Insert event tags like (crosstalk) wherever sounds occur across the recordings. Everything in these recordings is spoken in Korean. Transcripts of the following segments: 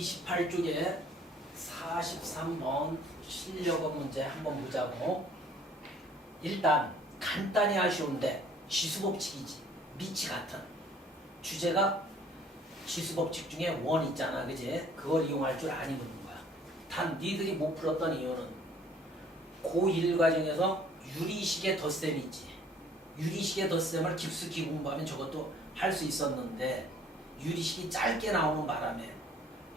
28쪽에 43번 실력어 문제 한번 보자고. 일단 간단히 아쉬운데 지수법칙이지. 밑이 같은. 주제가 지수법칙 중에 원 있잖아. 그지? 그걸 이용할 줄 아니 묻는 거야. 단 니들이 못 풀었던 이유는 고1 과정에서 유리식의 덧셈이 있지. 유리식의 덧셈을 깊숙이 공부하면 저것도 할 수 있었는데 유리식이 짧게 나오는 바람에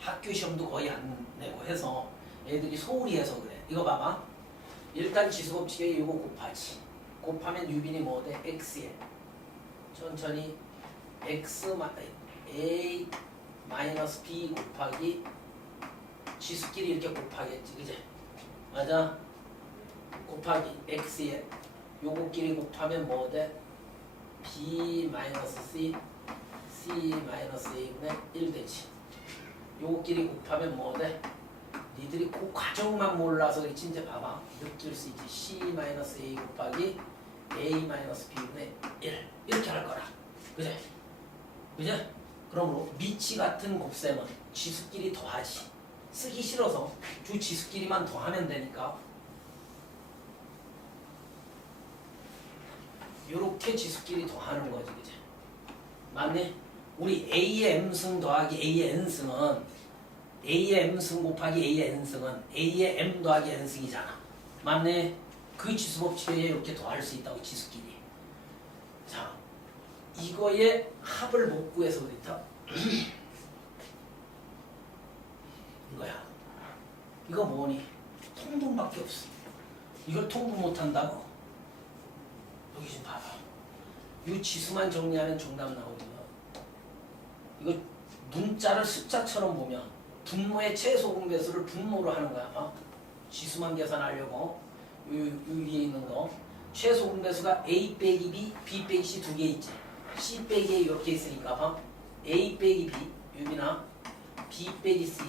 학교 시험도 거의 안 내고 해서 애들이 소홀히 해서 그래. 이거 봐봐. 일단 지수법칙에 이거 곱하지. 곱하면 유빈이 뭐 돼? x에. 천천히 x 마 a 마이너스 b 곱하기 지수끼리 이렇게 곱하겠지. 그지? 맞아? 곱하기 x에 요거끼리 곱하면 뭐 돼? b 마이너스 c c 마이너스 a분의 1 되지. 요거끼리 곱하면 뭐 돼? 니들이 그 과정만 몰라서 그렇지 이제 봐봐 느낄 수 있지 c 마이너스 a 곱하기 a 마이너스 b분의 1 이렇게 할 거라 그제? 그제? 그러므로 미치 같은 곱셈은 지수끼리 더하지 쓰기 싫어서 주 지수끼리만 더하면 되니까 요렇게 지수끼리 더하는 거지 그제? 맞네? 우리 a의 m승 더하기 a의 n승은 a의 m승 곱하기 a의 n승은 a의 m 더하기 n승이잖아. 맞네? 그 지수법칙에 이렇게 더할 수 있다고 지수끼리. 자, 이거의 합을 못 구해서 그렇다. (clears throat) 이거야. 이거 뭐니? 통분밖에 없어. 이걸 통분 못한다고? 여기 좀 봐봐. 이 지수만 정리하면 정답 나오거든. 이거 문자를 숫자처럼 보면 분모의 최소 공배수를 분모로 하는 거야. 어? 지수만 계산하려고 요, 요 위에 있는 거 최소 공배수가 a 빼기 b, b 빼기 c 두 개 있지. c 빼기 a 이렇게 있으니까 봐. a 빼기 b 유빈아 b 빼기 c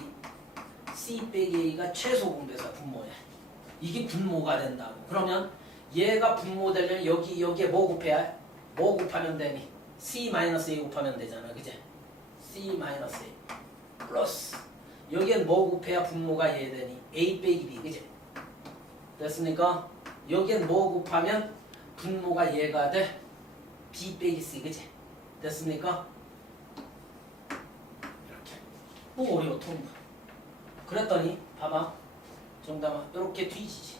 c 빼기 a가 최소 공배수야 분모에. 이게 분모가 된다고. 그러면 얘가 분모되려면 여기 여기에 뭐 곱해야 해? 뭐 곱하면 되니? c 마이너스 a 곱하면 되잖아. 그제? C 마이너스 a 플러스 여기엔 뭐 곱해야 분모가 얘 되니? a 빼기 b 그지? 됐습니까? 여기엔 뭐 곱하면 분모가 얘가 돼? b 빼기 c 그지? 됐습니까? 이렇게 뭐 어려워 통분 그랬더니 봐봐 정답아 이렇게 뒤지지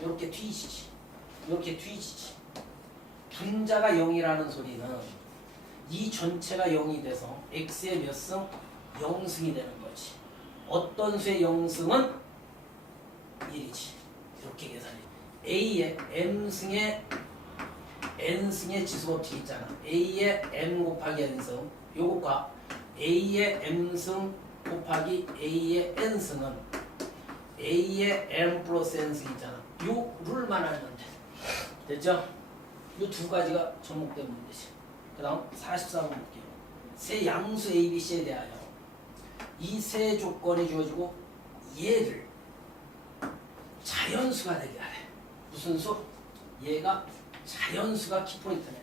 이렇게 뒤지지 이렇게 뒤지지 분자가 0이라는 소리는 이 전체가 0이 돼서 x의 몇 승? 0승이 되는 거지. 어떤 수의 0승은 1이지. 이렇게 계산해. a의 m승의 n승의 지수법칙 있잖아. a의 m 곱하기 n승 요것과 a의 m승 곱하기 a의 n승은 a의 m 플러스 n승 있잖아. 요 룰만 알면 돼. 됐죠? 요 두 가지가 접목된 문제지. 그 다음 44번 볼게요. 세 양수 A, B, C에 대하여 이 세 조건이 주어지고 얘를 자연수가 되게 하래. 무슨 수? 얘가 자연수가 키포인트네.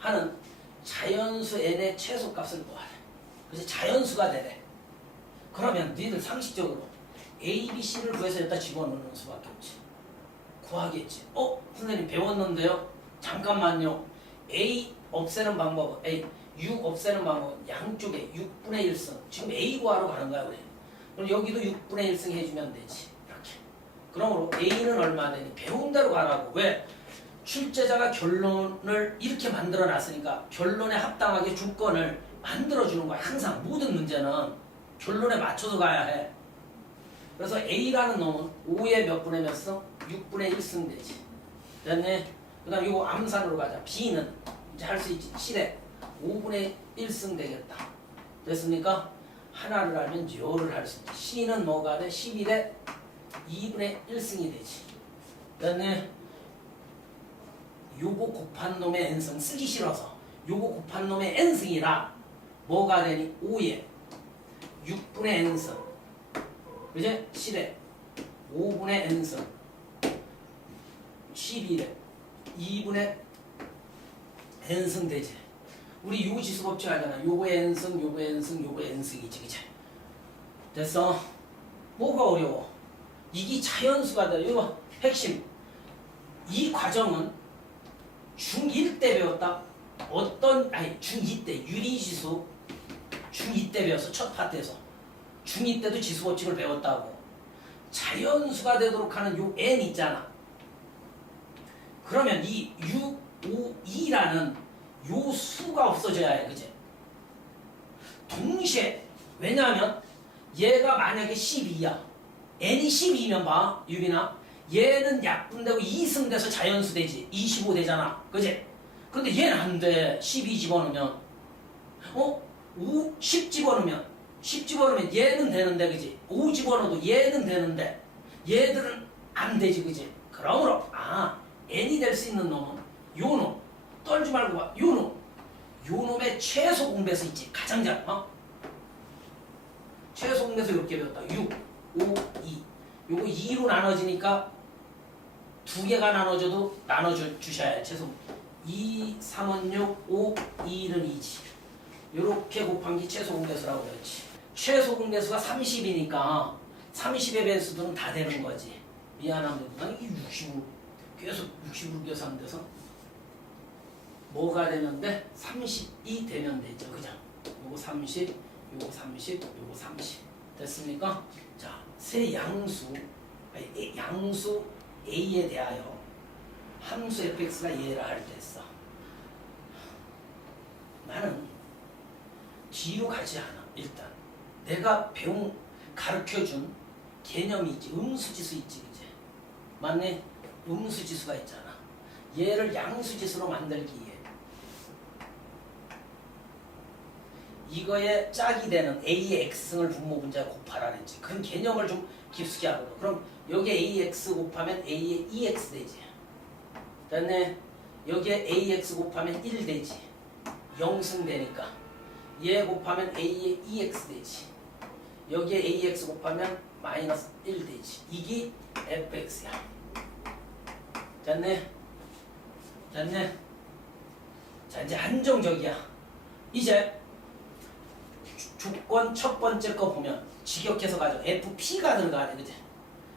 하는 자연수 n의 최소값을 구하래. 그래서 자연수가 되래. 그러면 니들 상식적으로 A, B, C를 구해서 여기다 집어넣는 수밖에 없지. 구하겠지. 어? 선생님 배웠는데요? 잠깐만요. A 없애는 방법은 A 6 없애는 방법은 양쪽에 6분의 1승 지금 A 구하러 가는 거야 우리. 그럼 여기도 6분의 1승 해주면 되지 이렇게. 그러므로 A는 얼마 되니 배운 대로 가라고. 왜? 출제자가 결론을 이렇게 만들어 놨으니까 결론에 합당하게 조건을 만들어 주는 거야 항상. 모든 문제는 결론에 맞춰서 가야 해. 그래서 A라는 놈은 5의 몇 분의 몇 승? 6분의 1승 되지. 됐네? 그 다음 이거 암산으로 가자. B는 이제 할 수 있지 7에 5분의 1승 되겠다 됐습니까? 하나를 알면 열을 할 수 있지 C는 뭐가 돼? 11에 2분의 1승이 되지 됐네 요거 곱한 놈의 n승 쓰기 싫어서 요거 곱한 놈의 n승이라 뭐가 되니? 5에 6분의 n승 그제? 7에 5분의 n승 11에 2분의 n승 되지. 우리 요 지수 법칙 알잖아. 요거 n승, 요거 n승, 요거 n승이지, 그치? 됐어. 뭐가 어려워? 이게 자연수가 돼. 이거 핵심. 이 과정은 중1 때 배웠다. 어떤 아니 중2 때 유리지수 중2 때 배웠어. 첫 파트에서. 중2 때도 지수 법칙을 배웠다고. 자연수가 되도록 하는 요 n 있잖아. 그러면 이 6, 5, 2라는 요 수가 없어져야 해. 그지? 동시에 왜냐하면 얘가 만약에 12야. n이 12면 봐. 유빈아. 얘는 약분되고 2승돼서 자연수 되지. 25 되잖아. 그지? 근데 얘는 안 돼. 12 집어넣으면. 어? 5, 10 집어넣으면. 10 집어넣으면 얘는 되는데, 그지? 5 집어넣어도 얘는 되는데, 얘들은 안 되지, 그지? 그러므로, 아, n이 될 수 있는 놈은 요 놈. 떨지 말고 봐. 요 놈. 요 놈의 최소 공배수 있지. 가장 잘, 어? 최소 공배수 이렇게 배웠다. 6, 5, 2. 요거 2로 나눠지니까 두 개가 나눠져도 나눠주 주셔야 해. 최소 2, 3은 6, 5, 2는 2지. 요렇게 곱한 게 최소 공배수라고 그랬지. 최소 공배수가 30이니까 30의 배수들은 다 되는 거지. 미안합니다. 난 이게 65 계속 60으로 계산돼서 뭐가 되면 돼? 30이 되면 되죠. 그죠? 요거 30, 요거 30, 요거 30. 됐습니까? 자, 세 양수, 아니, 에- 양수 A에 대하여 함수 fx가 얘라 할 때 했어. 나는 뒤로 가지 않아. 일단 내가 배운 가르쳐준 개념이 있지. 음수지수 있지, 이제 맞네. 음수지수가 있잖아. 얘를 양수지수로 만들기 위해 이거에 짝이 되는 X승을 분모 분자 곱하라 그랬지. 그런 개념을 좀 깊숙이 하거든. 그럼 여기에 AX 곱하면 A의 EX 되지. 됐네. 여기에 AX 곱하면 1 되지. 0승 되니까. 얘 곱하면 A의 EX 되지. 여기에 AX 곱하면 마이너스 1 되지. 이게 FX야. 됐네. 됐네. 자, 이제 한정적이야. 이제 조- 조건 첫 번째 거 보면 직역해서 가죠. FP가 들어가네, 그지?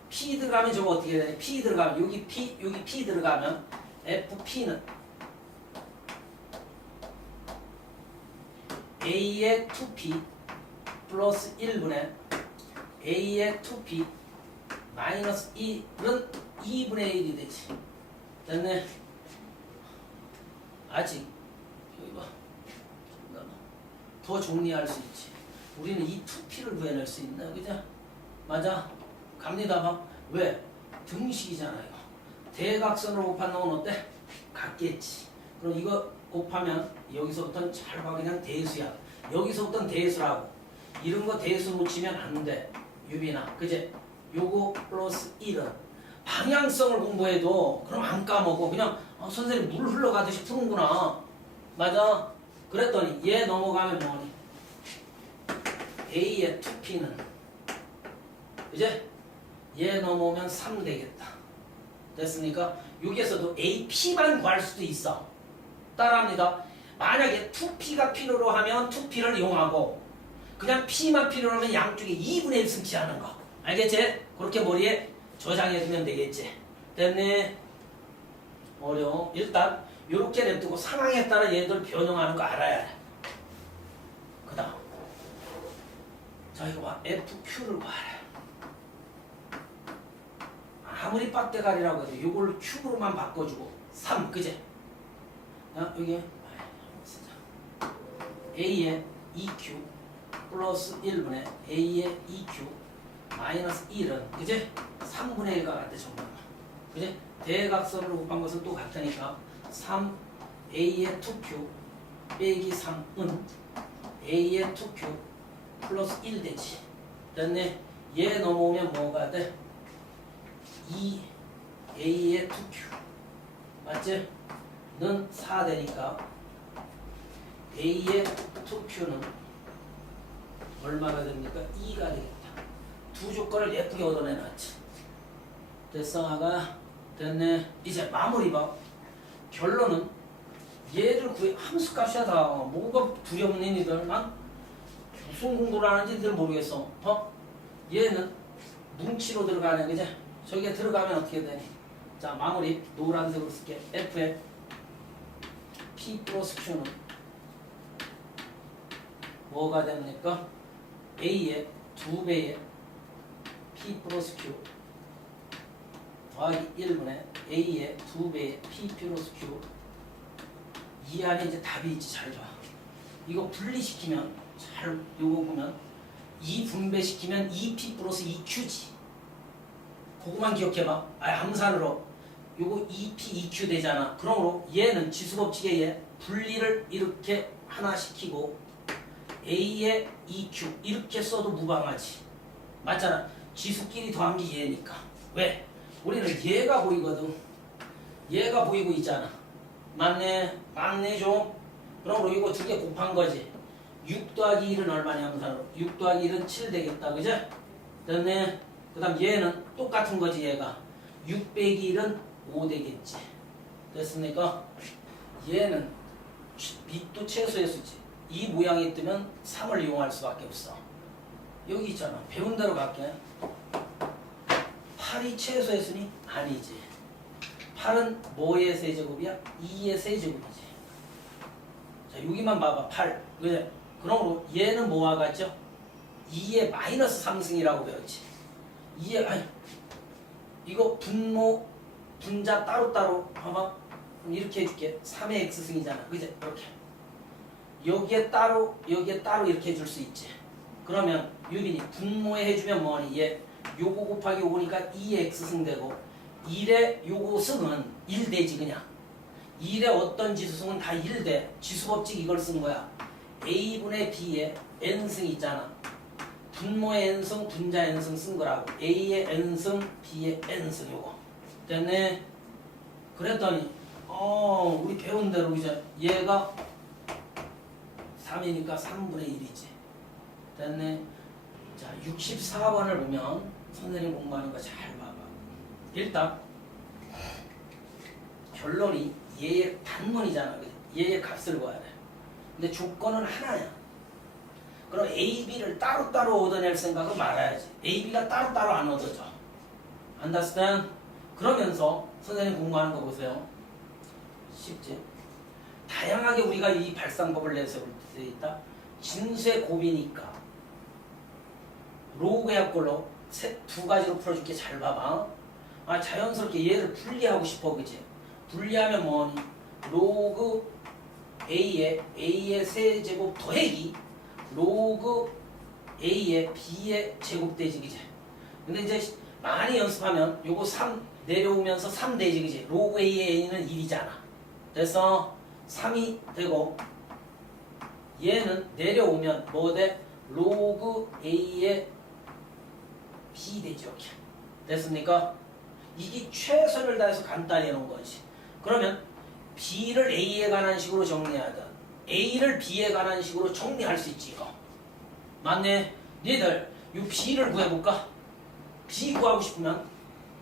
P 들어가면 저거 어떻게 되냐? P 들어가면 여기 P 여기 P 들어가면 FP는 A의 2P 플러스 1분의 A의 2P 마이너스 2는 2분의 1이 되지. 됐네. 아직 여기 봐. 더 정리할 수 있지. 우리는 이 2P를 구해낼 수 있나, 그죠? 맞아. 갑니다, 봐. 왜? 등식이잖아요. 대각선으로 곱한 놈은 어때? 같겠지. 그럼 이거 곱하면 여기서부터는 잘 봐. 그냥 대수야. 여기서부터는 대수라고. 이런 거 대수 묻히면 안 돼. 유빈아. 그제? 요거 플러스 1은 방향성을 공부해도 그럼 안 까먹어. 그냥 어, 선생님 물 흘러가듯이 푸는구나. 맞아. 그랬더니 얘 넘어가면 뭐니? A의 2P는 이제 얘 넘어오면 3 되겠다. 됐습니까? 여기에서도 AP만 구할 수도 있어. 따라합니다. 만약에 2P가 필요로 하면 2P를 이용하고 그냥 P만 필요로 하면 양쪽에 2분의 1 승치하는 거. 알겠지? 그렇게 머리에 저장해두면 되겠지. 됐네. 어려워. 일단 이렇게 냅두고 상황에 따라 얘들 변형하는 거 알아야 해. 그 다음 자 이거 봐 FQ를 봐라 아무리 빡대가리라고 해도 이걸 Q로만 바꿔주고 3 그제? 야 여기. A의 EQ 플러스 1분의 A의 EQ 마이너스 1은 그제? 3분의 1과 같대 정말 그제? 대각선으로 곱한 것은 또 같으니까 3 A의 2Q 빼기 3은 A의 2Q 플러스 1 되지 됐네 얘 넘어오면 뭐가 돼? 2 A의 2Q 맞지? 는 4 되니까 A의 2Q는 얼마가 됩니까? 2가 되겠다 두 조건을 예쁘게 얻어내놨지 됐어 아가? 됐네 이제 마무리 봐 결론은 얘를 구해 함수값이야 다 뭐가 두렵는 이들 난 무슨 공부를 하는지 늘 모르겠어 어? 얘는 뭉치로 들어가네 그죠? 저기에 들어가면 어떻게 되니? 자 마무리 노란색으로 쓸게 F에 P Q는 뭐가 됩니까? A의 두 배의 P Q 더하기 1분의 A의 두 배의 P 플러스 Q 이 안에 이제 답이 있지 잘 봐. 이거 분리시키면 잘 요거 보면 2 분배시키면 2P 플러스 2Q지. 그거만 기억해봐. 아 암산으로 요거 2P 2Q 되잖아. 그러므로 얘는 지수법칙에 얘 분리를 이렇게 하나 시키고 A의 2Q 이렇게 써도 무방하지. 맞잖아. 지수끼리 더한 게 얘니까. 왜? 우리는 얘가 보이거든. 얘가 보이고 있잖아. 맞네. 맞네 좀. 그러므로 이거 두 개 곱한 거지. 6 더하기 1은 얼마냐 항상 6 더하기 1은 7 되겠다. 그죠? 됐네. 그 다음 얘는 똑같은 거지 얘가. 6 빼기 1은 5 되겠지. 됐습니까? 얘는 빛도 최소의 수지. 이 모양이 뜨면 3을 이용할 수밖에 없어. 여기 있잖아. 배운 대로 갈게. 8이 최소의 수니? 아니지. 8은 뭐의 세제곱이야? 2의 세제곱이지. 자, 여기만 봐봐. 8. 그래. 그러므로 얘는 뭐와 같죠? 2의 마이너스 상승이라고 배웠지. 2의, 아니, 이거 분모, 분자 따로따로 봐봐. 이렇게 해줄게. 3의 x승이잖아. 그제? 이렇게. 여기에 따로, 여기에 따로 이렇게 해줄 수 있지. 그러면 유빈이 분모에 해주면 뭐니? 얘 요거 곱하기 요거니까 2의 x승 되고 1의 요거 승은 1대지 그냥. 1의 어떤 지수승은 다 1대 지수법칙 이걸 쓴 거야. A분의 b의 n승 있잖아. 분모의 n승 분자 n승 쓴 거라고. A의 n승 b의 n승 요거. 됐네? 그랬더니 어 우리 배운 대로 이제 얘가 3이니까 3분의 1이지. 됐네? 자 64번을 보면 선생님 공부하는 거 잘 봐봐 일단 결론이 얘의 단문이잖아. 얘의 값을 구해야 돼. 근데 조건은 하나야. 그럼 A, B를 따로따로 얻어낼 생각은 말아야지. A, B가 따로따로 안 얻어져. 안다스단? 그러면서 선생님 공부하는 거 보세요. 쉽지? 다양하게 우리가 이 발상법을 내서 볼수 있다. 진수의 곱이니까 로그 약골로 세- 두 가지로 풀어줄게 잘 봐봐. 아 자연스럽게 얘를 분리하고 싶어 그지? 분리하면 뭐니? 로그 a의 a의 세제곱 더하기 로그 a의 b의 제곱 되지 그지? 근데 이제 많이 연습하면 요거 3 내려오면서 3 되지 그지? 로그 a의 a는 1이잖아. 그래서 3이 되고 얘는 내려오면 뭐 돼? 로그 a의 b 되지 이렇게. 됐습니까? 이게 최선을 다해서 간단히 해놓은 거지. 그러면 B를 A에 관한 식으로 정리하든 A를 B에 관한 식으로 정리할 수 있지 이거. 맞네. 니들 이 B를 구해볼까? B 구하고 싶으면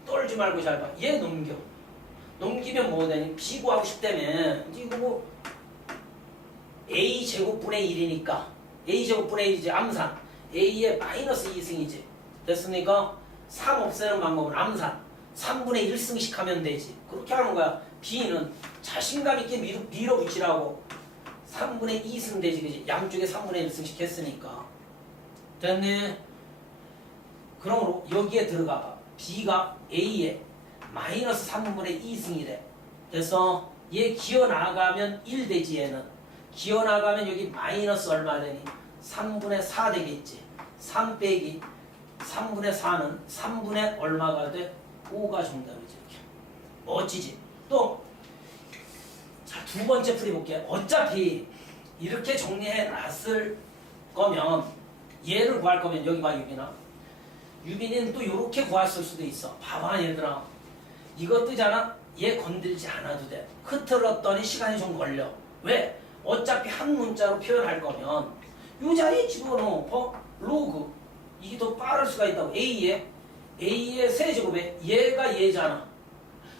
떨지 말고 잘 봐. 얘 넘겨. 넘기면 뭐 되니? B 구하고 싶다면 이거 뭐 A 제곱분의 1이니까 A 제곱분의 1이지 암산. A의 마이너스 2승이지. 됐습니까? 3 없애는 방법은 암산. 3분의 1승씩 하면 되지. 그렇게 하는 거야. B는 자신감 있게 밀어, 밀어붙이라고 3분의 2승 되지, 그지? 양쪽에 3분의 1승씩 했으니까. 됐네. 그러므로 여기에 들어가 봐. B가 A에 마이너스 3분의 2승이 래. 그래서 얘 기어 나가면 1 되지, 얘는. 기어 나가면 여기 마이너스 얼마 되니? 3분의 4 되겠지. 3 빼기 3분의 4는 3분의 얼마가 돼? 5가 정답이지 이렇게. 멋지지? 또, 자, 두 번째 풀이 볼게요. 어차피 이렇게 정리해 놨을 거면 얘를 구할 거면 여기 봐 유빈아. 유빈이는 또 이렇게 구했을 수도 있어. 봐봐 얘들아. 이거 뜨잖아? 얘 건들지 않아도 돼. 흐트렀더니 시간이 좀 걸려. 왜? 어차피 한 문자로 표현할 거면 이 자리에 집어넣어. 어? 로그. 이게 더 빠를 수가 있다고. A에 A의 세제곱에 얘가 얘잖아.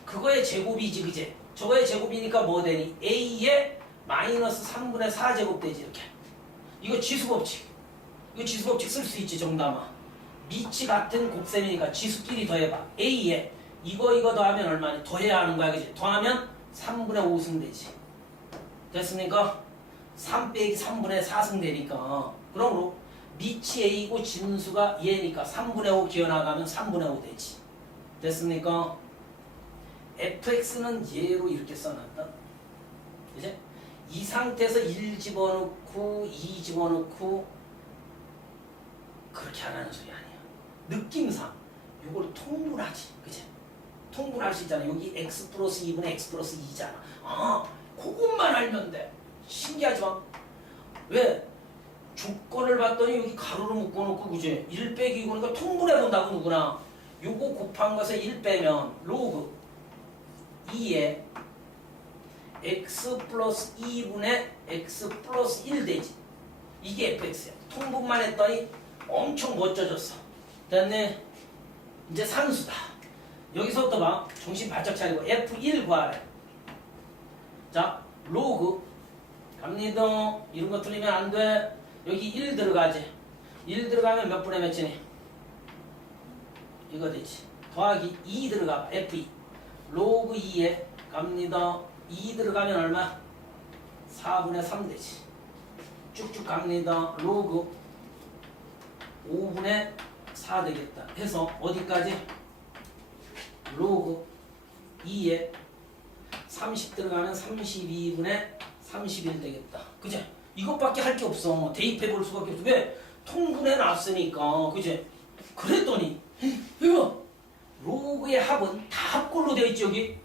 그거의 제곱이지 그제. 저거의 제곱이니까 뭐 되니? A의 마이너스 3분의 4 제곱 되지 이렇게. 이거 지수법칙. 이거 지수법칙 쓸 수 있지 정답아. 밑이 같은 곱셈이니까 지수끼리 더해봐. A에 이거 이거 더하면 얼마니? 더해야 하는 거야, 그지? 더하면 3분의 5승 되지. 됐습니까? 3 빼기 3분의 4승 되니까. 그러므로 밑이 A고 진수가 얘니까 3분의 5 기어나가면 3분의 5 되지. 됐습니까? fx는 얘로 이렇게 써놨다. 이제 이 상태에서 1 집어넣고 2 집어넣고 그렇게 하라는 소리 아니야. 느낌상 이걸 통분하지. 그지? 통분할 수 있잖아. 여기 x 플러스 2분의 x 플러스 2잖아. 아, 그것만 알면 돼. 신기하지만 왜? 조건을 봤더니 여기 가로로 묶어놓고 그지? 1 빼기 2니까 통분해 본다고 누구나. 요거 곱한 것에 1 빼면 로그 2에 x 플러스 2분의 x 플러스 1 되지. 이게 fx야. 통분만 했더니 엄청 멋져졌어. 됐네. 이제 산수다. 여기서부터 봐. 정신 바짝 차리고 f1 구하래. 자, 로그 갑니다. 이런 거 틀리면 안 돼. 여기 1 들어가지. 1 들어가면 몇 분의 몇이니? 이거 되지. 더하기 2 들어가. f2. 로그 2에 갑니다. 2 들어가면 얼마? 4분의 3 되지. 쭉쭉 갑니다. 로그 5분의 4 되겠다. 해서 어디까지? 로그 2에 30 들어가면 32분의 31 되겠다. 그제? 이것밖에 할 게 없어. 대입해 볼 수밖에 없어. 왜? 통분해 놨으니까. 그제? 그랬더니 이거 로그의 합은 다 합골로 되어 있지 여기.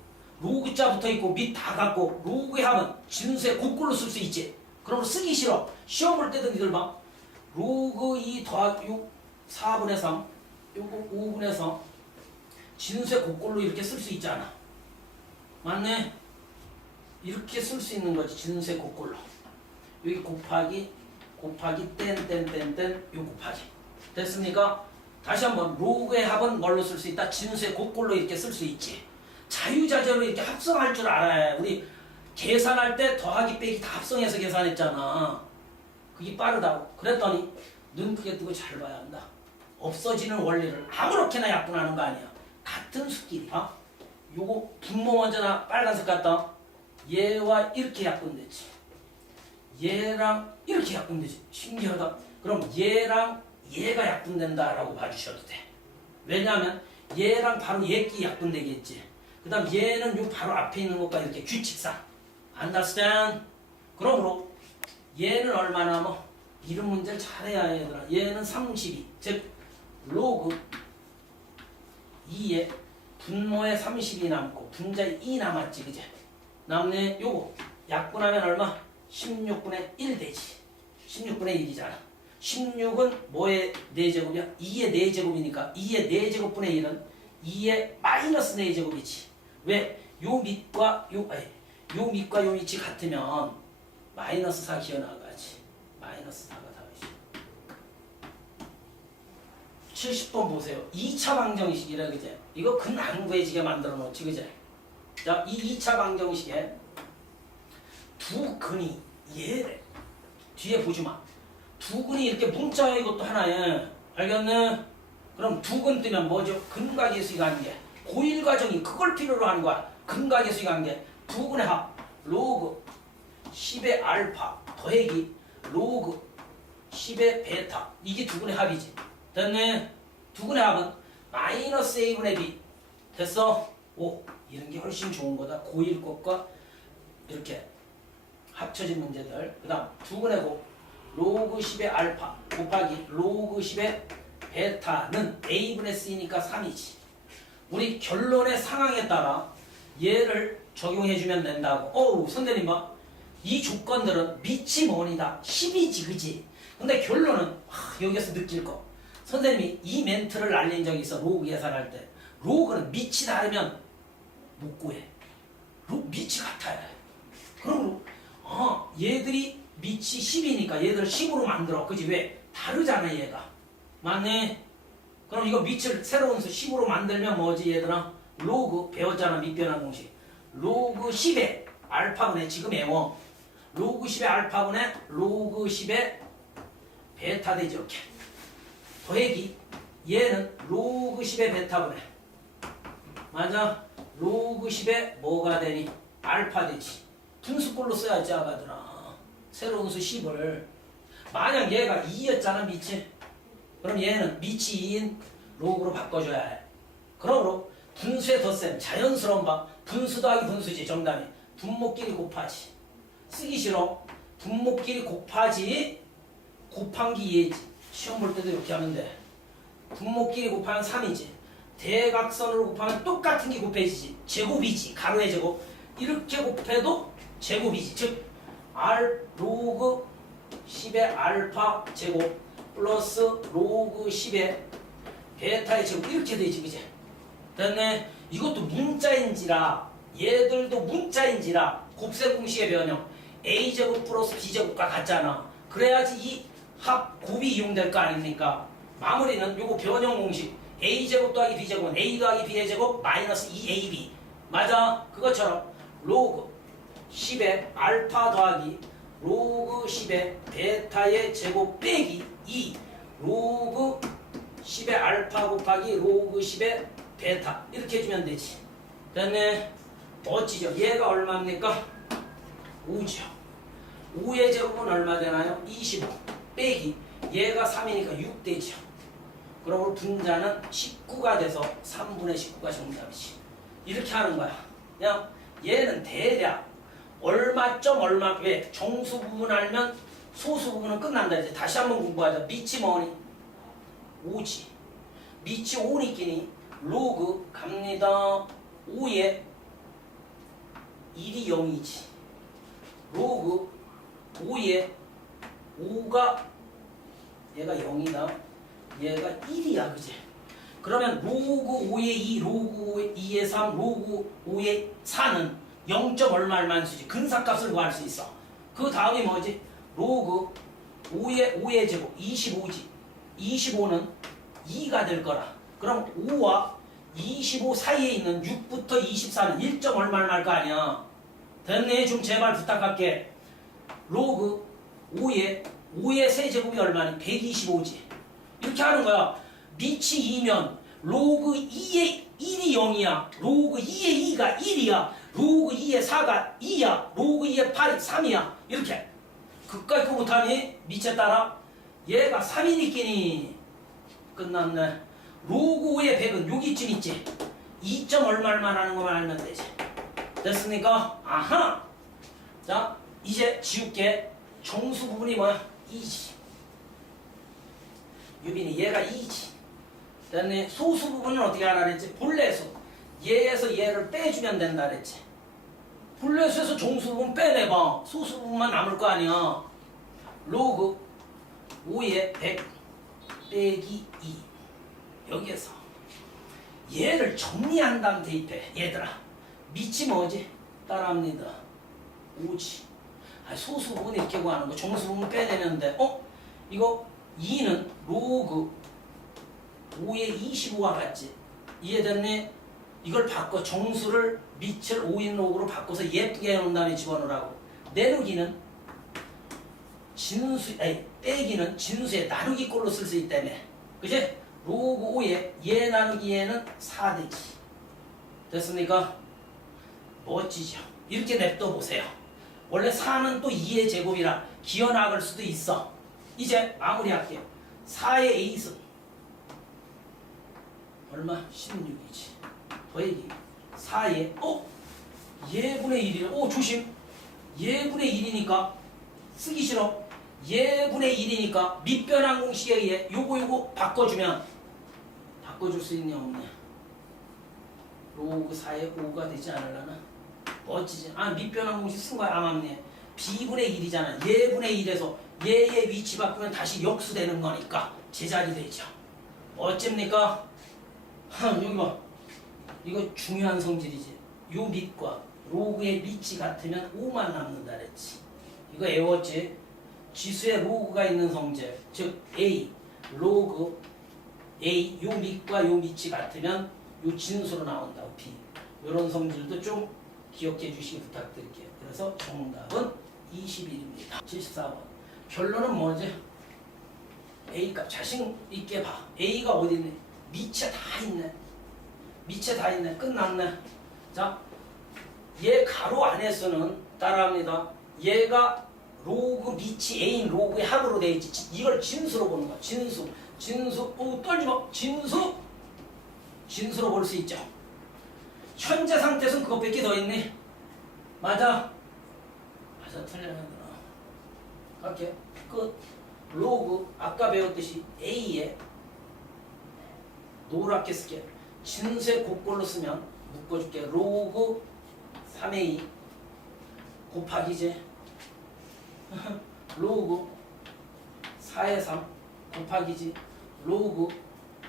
로그 자 붙어 있고 밑 다 갖고 로그의 합은 진수의 곡골로 쓸 수 있지. 그럼 쓰기 싫어. 시험 볼 때도 니들 봐. 로그 2 더하기 6 4분의 3 요거 5분의 3 진수의 곡골로 이렇게 쓸 수 있잖아. 맞네? 이렇게 쓸 수 있는 거지 진수의 곡골로. 여기 곱하기 곱하기 땐땐땐땐 요 곱하기 됐습니까? 다시 한번 로그의 합은 뭘로 쓸 수 있다? 진수의 곡골로 이렇게 쓸 수 있지. 자유자재로 이렇게 합성할 줄 알아야 우리 계산할 때 더하기 빼기 다 합성해서 계산했잖아. 그게 빠르다고. 그랬더니 눈 크게 뜨고 잘 봐야 한다. 없어지는 원리를 아무렇게나 약분하는 거 아니야. 같은 수끼리. 어? 요거 분모 먼저나 빨간색 같다. 얘와 이렇게 약분되지. 얘랑 이렇게 약분되지. 신기하다. 그럼 얘랑 얘가 약분된다라고 봐주셔도 돼. 왜냐하면 얘랑 바로 얘끼 약분되겠지. 그 다음 얘는 요 바로 앞에 있는 것과 이렇게 규칙상. understand? 그러므로 얘는 얼마나 뭐 이런 문제를 잘해야 해, 얘들아. 얘는 32. 즉 로그 2에 분모에 30이 남고 분자에 2 남았지 그제? 남네 요거 약분하면 얼마? 16분의 1 되지. 16분의 1이잖아. 16은 뭐의 4제곱이야? 2의 4제곱이니까 2의 4제곱분의 1은 2의 마이너스 4제곱이지. 왜? 요 밑과 요 아니, 요 밑과 요 밑이 같으면 마이너스 4 기어나가지. 마이너스 4가 답이지. 70번 보세요. 2차 방정식이라 그제? 이거 근안 구해지게 만들어 놓지 그제? 자, 이 2차 방정식에 두 근이 얘래. 뒤에 보지 마. 두 근이 이렇게 문자야 이것도 하나에. 알겠네? 그럼 두 근 뜨면 뭐죠? 근과 계수의 관계. 고일 과정이 그걸 필요로 하는 거야. 근과 계수의 관계. 두 근의 합. 로그 10의 알파 더하기 로그 10의 베타. 이게 두 근의 합이지. 됐네? 두 근의 합은 마이너스 a분의 b. 됐어? 오. 이런 게 훨씬 좋은 거다. 고일 것과 이렇게 합쳐진 문제들. 그 다음 두 근의 곱. 로그 10의 알파 곱하기 로그 10의 베타는 a분의 c니까 3이지. 우리 결론의 상황에 따라 얘를 적용해주면 된다고. 어우 선생님 봐. 이 조건들은 밑이 뭐니다 10이지 그지? 근데 결론은 하, 여기서 느낄 거. 선생님이 이 멘트를 날린 적이 있어 로그 계산할 때. 로그는 밑이 다르면 못 구해. 로, 밑이 같아야 해. 그럼 어, 얘들이 밑이 10이니까 얘들 10으로 만들어. 그지? 왜? 다르잖아 얘가. 맞네? 그럼 이거 밑을 새로운 수 10으로 만들면 뭐지 얘들아? 로그 배웠잖아 밑변환 공식. 로그 10의 알파분의 지금 외워. 로그 10의 알파분의 로그 10의 베타 되지 이렇게. 더하기 얘는 로그 10의 베타분해. 맞아? 로그 10의 뭐가 되니? 알파 되지. 분수꼴로 써야지 아가들아. 새로운 수 10을. 만약 얘가 2였잖아 미치. 그럼 얘는 미치 2인 로그로 바꿔줘야 해. 그러므로 분수의 덧셈 자연스러운 방 분수 더하기 분수지 정답이 분모끼리 곱하지. 쓰기 싫어. 분모끼리 곱하지 곱한 기 2지. 시험 볼 때도 이렇게 하면 돼. 분모끼리 곱하면 3이지. 대각선으로 곱하면 똑같은 게 곱해지지. 제곱이지. 가로의 제곱. 이렇게 곱해도 제곱이지. 즉 R 로그 10의 알파 제곱 플러스 로그 10의 베타의 제곱 이렇게 되지. 그지? 됐네. 이것도 문자인지라 얘들도 문자인지라 곱셈 공식의 변형 a제곱 플러스 b제곱과 같잖아. 그래야지 이 합 곱이 이용될 거 아닙니까? 마무리는 요거 변형 공식 a제곱 더하기 b제곱은 a 더하기 b의 제곱 마이너스 2ab 맞아? 그것처럼 로그 10의 알파 더하기 로그 10의 베타의 제곱 빼기 2 로그 10의 알파 곱하기 로그 10의 베타. 이렇게 해주면 되지. 됐네. 멋지죠? 얘가 얼마입니까? 5죠. 5의 제곱은 얼마 되나요? 25 빼기. 얘가 3이니까 6 되죠. 그러므로 분자는 19가 돼서 3분의 19가 정답이지. 이렇게 하는 거야. 그냥 얘는 대략 얼마점 얼마 왜 정수 부분 알면 소수 부분은 끝난다 이제 다시 한번 공부하자. 밑이 뭐니? 5지. 밑이 5니끼니? 로그 갑니다. 5에 1이 0이지. 로그 5에 5가 얘가 0이다. 얘가 1이야 그지? 그러면 로그 5에 2 로그 2에 3 로그 5에 4는 0점 얼마 얼마 수지? 근사값을 구할 수 있어. 그 다음이 뭐지? 로그 5의 5의 제곱 25지. 25는 2가 될 거라. 그럼 5와 25 사이에 있는 6부터 24는 1점 얼마 얼마일 거 아니야? 됐네. 좀 제발 부탁할게. 로그 5의 5의 세제곱이 얼마니? 125지. 이렇게 하는 거야. 밑이 2면 로그 2의 1이 0이야. 로그 2의 2가 1이야 로그 2의 4가 2야 로그 2의 8이 3이야. 이렇게. 그까이 그 못하니 따라 얘가 3이니끼니 끝났네. 로그 5의 100은 여기쯤 있지. 2점 얼마 얼마 하는 것만 알면 되지. 됐습니까? 아하! 자 이제 지울게. 정수 부분이 뭐야? 2지. 유빈이 얘가 2지. 됐네. 소수 부분은 어떻게 하라 그랬지? 본래 수 얘에서 얘를 빼주면 된다 그랬지. 본래수에서 정수 부분 빼내봐. 소수 부분만 남을 거 아니야. 로그 5에 100 빼기 2 여기에서 얘를 정리한 다음 대입해 얘들아. 밑이 뭐지? 따라합니다. 5지. 아, 소수 부분 이렇게 구하는 거. 정수 부분 빼내면 돼 어? 이거 2는 로그 5에 25와 같지? 이해됐니? 이걸 바꿔 정수를 밑을 5인 로그로 바꿔서 예쁘게 해놓은 다음에 집어넣으라고. 내누기는 진수 아니 빼기는 진수의 나누기 꼴로 쓸 수 있다며. 그지? 로그 5에 얘 나누기 얘는 4되지 됐습니까? 멋지죠. 이렇게 냅둬 보세요. 원래 4는 또 2의 제곱이라 기어 나갈 수도 있어. 이제 마무리할게요. 4의 a승. 얼마? 16이지 더하기 4의 어? 예분의 1이네. 오 조심. 예분의 1이니까 쓰기 싫어. 예분의 1이니까 밑변환 공식에 의해 요거 요거 바꿔주면 바꿔줄 수 있냐 없냐? 로그 4의 5가 되지 않을라나? 멋지지. 아 밑변환 공식 쓴 거야. 암암네. b분의 1이잖아. 예분의 1에서 얘의 위치 바꾸면 다시 역수되는 거니까 제자리 되죠. 어쩝니까? 하, (laughs) 여기 봐 이거 중요한 성질이지 요 밑과 로그의 밑이 같으면 5만 남는다 그랬지 이거 외웠지 지수에 로그가 있는 성질 즉 A 로그 A 요 밑과 요 밑이 같으면 요 진수로 나온다고 B 이런 성질도 좀 기억해 주시기 부탁드릴게요 그래서 정답은 21입니다 74번 결론은 뭐지? A 값 자신 있게 봐. A가 어디 있니? 밑에 다 있네. 밑에 다 있네. 끝났네. 자, 얘 가로 안에서는 따라합니다. 얘가 로그 밑이 A인 로그의 합으로 돼 있지. 지- 이걸 진수로 보는 거야. 진수. 진수. 오, 떨지 마. 진수. 진수로 볼 수 있죠. 현재 상태에서는 그것밖에 더 있니? 맞아. 맞아. 틀리면 갈게. 끝. 로그 아까 배웠듯이 A에 노랗게 쓸게. 진수의 곡골로 쓰면 묶어줄게. 로그 3A 곱하기지. (laughs) 로그 4의 3 곱하기 지. 로그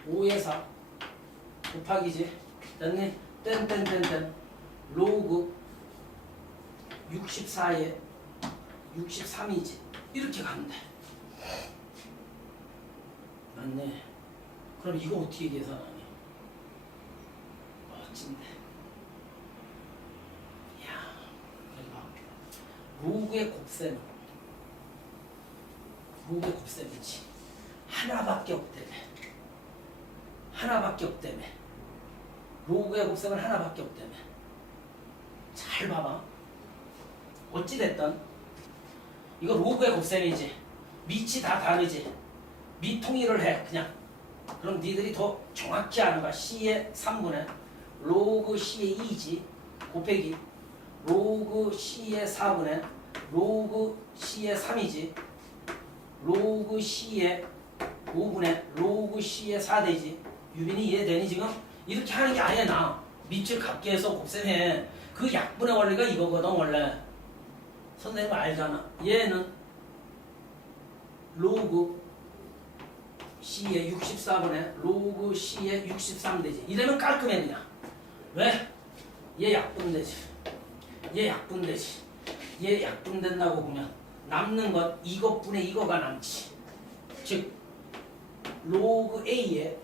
5의 4 곱하기 지. 됐니? 땡땡땡땡. 로그 64에 63이지. 이렇게 가면 돼. 맞네. 그럼 이거 어떻게 계산하니? 멋진데. 야, 여기 봐. 로그의 곱셈은 로그의 곱셈이지. 하나밖에 없다며. 하나밖에 없다며. 로그의 곱셈은 하나밖에 없다며. 잘 봐봐. 어찌됐든 이거 로그의 곱셈이지. 밑이 다 다르지. 미통일을 해 그냥. 그럼 니들이 더 정확히 아는 거야. C의 3분의 로그 C의 2지 곱하기 로그 C의 4분의 로그 C의 3이지 로그 C의 5분의 로그 C의 4되지 유빈이 이해되니 지금? 이렇게 하는 게 아예 나 밑을 갖게 해서 곱셈해 그 약분의 원리가 이거거든 원래 선생님 알잖아 얘는 로그 C의 64분의 로그 C의 63 되지. 이러면 깔끔해 그냥. 왜? 얘 약분되지. 얘 약분되지. 얘 약분된다고 보면 남는 건 이것분의 이거가 남지. 즉 로그 A에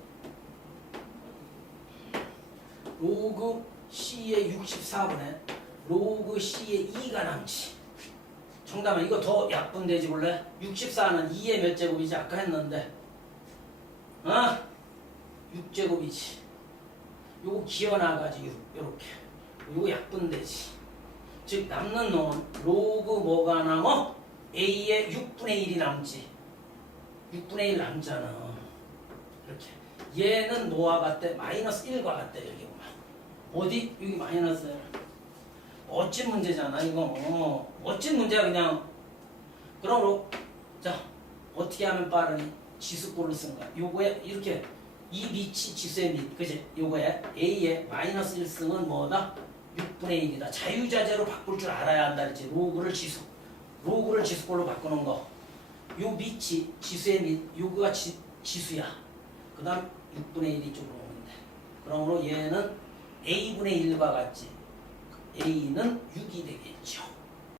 로그 C의 64분의 로그 C의 2가 남지. 정답은 이거 더 약분되지 볼래? 64는 2의 몇 제곱이지 아까 했는데 어? 6제곱이지. 요거 기어나가지 요렇게. 요거 약분되지. 즉 남는 놈은 로그 뭐가 남어? A의 6분의 1이 남지. 6분의 1 남잖아. 이렇게. 얘는 노와 같대. 마이너스 1과 같대. 여기 보면. 어디? 여기 마이너스 1. 멋진 문제잖아 이거. 어, 멋진 문제야 그냥. 그러므로 자 어떻게 하면 빠르니? 지수꼴로 쓴 거야. 요거에 이렇게 이 밑이 지수의 밑, 그지? 요거에 A의 마이너스 1승은 뭐다? 6분의 1이다. 자유자재로 바꿀 줄 알아야 한다 그랬지. 로그를 지수. 로그를 지수꼴로 바꾸는 거. 요 밑이 지수의 밑, 요거가 지, 지수야. 그 다음 6분의 1 이 쪽으로 오면 돼. 그러므로 얘는 A분의 1과 같지. A는 6이 되겠죠.